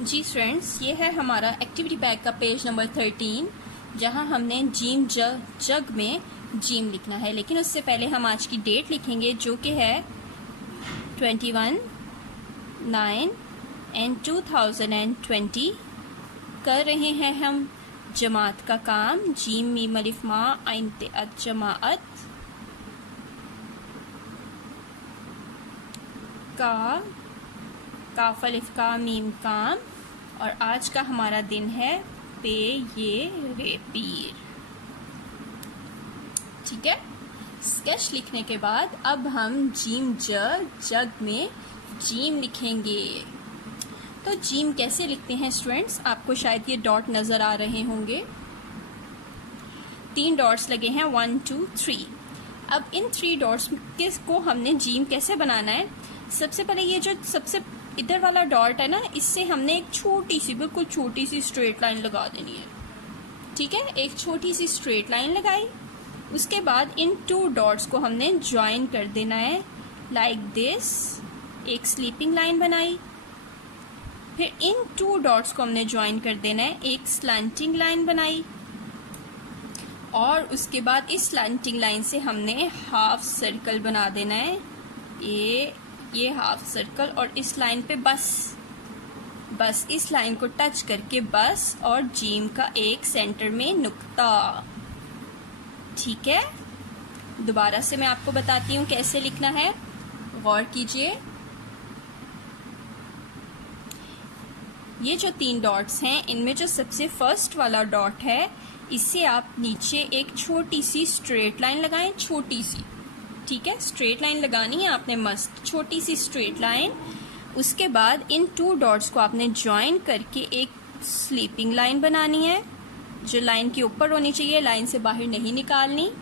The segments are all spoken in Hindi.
जी फ्रेंड्स, ये है हमारा एक्टिविटी पैक का पेज नंबर 13, जहां हमने जीम जग में जीम लिखना है। लेकिन उससे पहले हम आज की डेट लिखेंगे, जो कि है 21/9/2020। कर रहे हैं हम जमात का काम। जीम मीम अलिफ मा आइन ते अत जमाअत का काफ अलिफ का मीम काम। और आज का हमारा दिन है पे ये रे पीर। ठीक है। स्केच लिखने के बाद अब हम जीम जग में जीम लिखेंगे। तो जीम कैसे लिखते हैं स्टूडेंट्स? आपको शायद ये डॉट नज़र आ रहे होंगे। 3 डॉट्स लगे हैं, 1 2 3। अब इन 3 डॉट्स को हमने जीम कैसे बनाना है? सबसे पहले ये जो सबसे इधर वाला डॉट है ना, इससे हमने एक छोटी सी, बिल्कुल छोटी सी स्ट्रेट लाइन लगा देनी है। ठीक है, एक छोटी सी स्ट्रेट लाइन लगाई। उसके बाद इन 2 डॉट्स को हमने ज्वाइन कर देना है लाइक दिस। एक स्लीपिंग लाइन बनाई। फिर इन 2 डॉट्स को हमने ज्वाइन कर देना है, एक स्लैंटिंग लाइन बनाई। और उसके बाद इस स्लैंटिंग लाइन से हमने हाफ सर्कल बना देना है, ये हाफ सर्कल। और इस लाइन पे बस इस लाइन को टच करके बस, और जीम का एक सेंटर में नुक्ता। ठीक है, दोबारा से मैं आपको बताती हूँ कैसे लिखना है, गौर कीजिए। ये जो 3 डॉट्स हैं, इनमें जो सबसे फर्स्ट वाला डॉट है, इससे आप नीचे एक छोटी सी स्ट्रेट लाइन लगाएं, छोटी सी। ठीक है, स्ट्रेट लाइन लगानी है आपने, मस्त छोटी सी स्ट्रेट लाइन। उसके बाद इन 2 डॉट्स को आपने ज्वाइन करके एक स्लीपिंग लाइन बनानी है, जो लाइन के ऊपर होनी चाहिए, लाइन से बाहर नहीं निकालनी।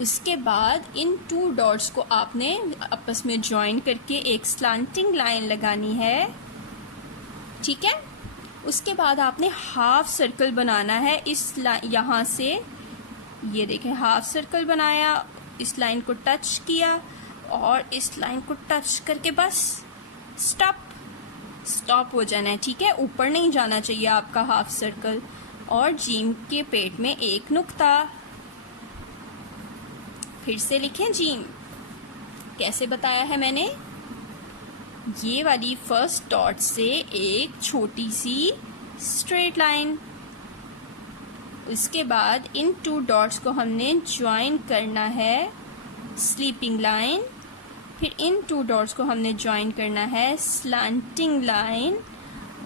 उसके बाद इन 2 डॉट्स को आपने आपस में ज्वाइन करके एक स्लैंटिंग लाइन लगानी है। ठीक है, उसके बाद आपने हाफ सर्कल बनाना है इस यहाँ से। ये देखें, हाफ सर्कल बनाया, इस लाइन को टच किया और इस लाइन को टच करके बस स्टॉप हो जाना है। ठीक है, ऊपर नहीं जाना चाहिए आपका हाफ सर्कल। और जीम के पेट में एक नुक्ता। फिर से लिखें जीम, कैसे बताया है मैंने। ये वाली फर्स्ट डॉट से एक छोटी सी स्ट्रेट लाइन। उसके बाद इन 2 डॉट्स को हमने ज्वाइन करना है, स्लीपिंग लाइन। फिर इन 2 डॉट्स को हमने ज्वाइन करना है, स्लैंटिंग लाइन।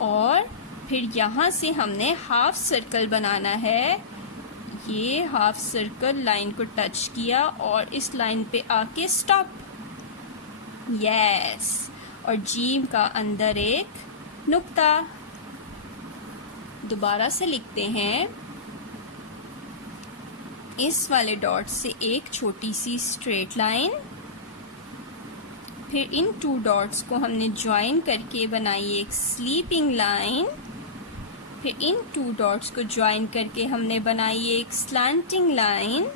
और फिर यहाँ से हमने हाफ सर्कल बनाना है। ये हाफ सर्कल लाइन को टच किया और इस लाइन पे आके स्टॉप। यस, और जीम का अंदर एक नुक्ता। दोबारा से लिखते हैं, इस वाले डॉट से एक छोटी सी स्ट्रेट लाइन। फिर इन 2 डॉट्स को हमने ज्वाइन करके बनाई एक स्लीपिंग लाइन। फिर इन 2 डॉट्स को ज्वाइन करके हमने बनाई एक स्लैंटिंग लाइन।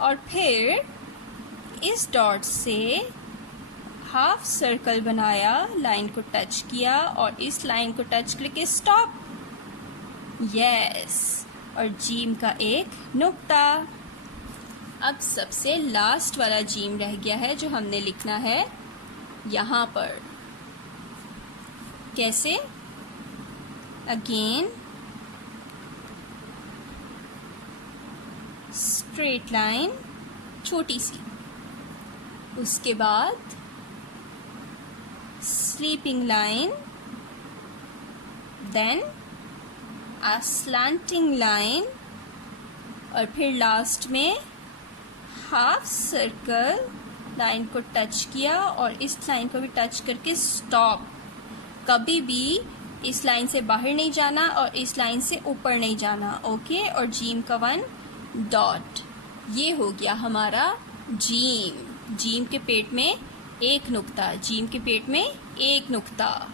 और फिर इस डॉट से हाफ सर्कल बनाया, लाइन को टच किया और इस लाइन को टच करके स्टॉप। यस, और जीम का एक नुक्ता। अब सबसे लास्ट वाला जीम रह गया है, जो हमने लिखना है यहाँ पर। कैसे? अगेन स्ट्रेट लाइन छोटी सी। उसके बाद sleeping line, then a slanting line, और फिर लास्ट में हाफ सर्कल, लाइन को टच किया और इस लाइन को भी टच करके स्टॉप। कभी भी इस लाइन से बाहर नहीं जाना और इस लाइन से ऊपर नहीं जाना। ओके, और जीम का 1 डॉट। ये हो गया हमारा जीम। जीम के पेट में एक नुक्ता, जीम के पेट में एक नुक्ता।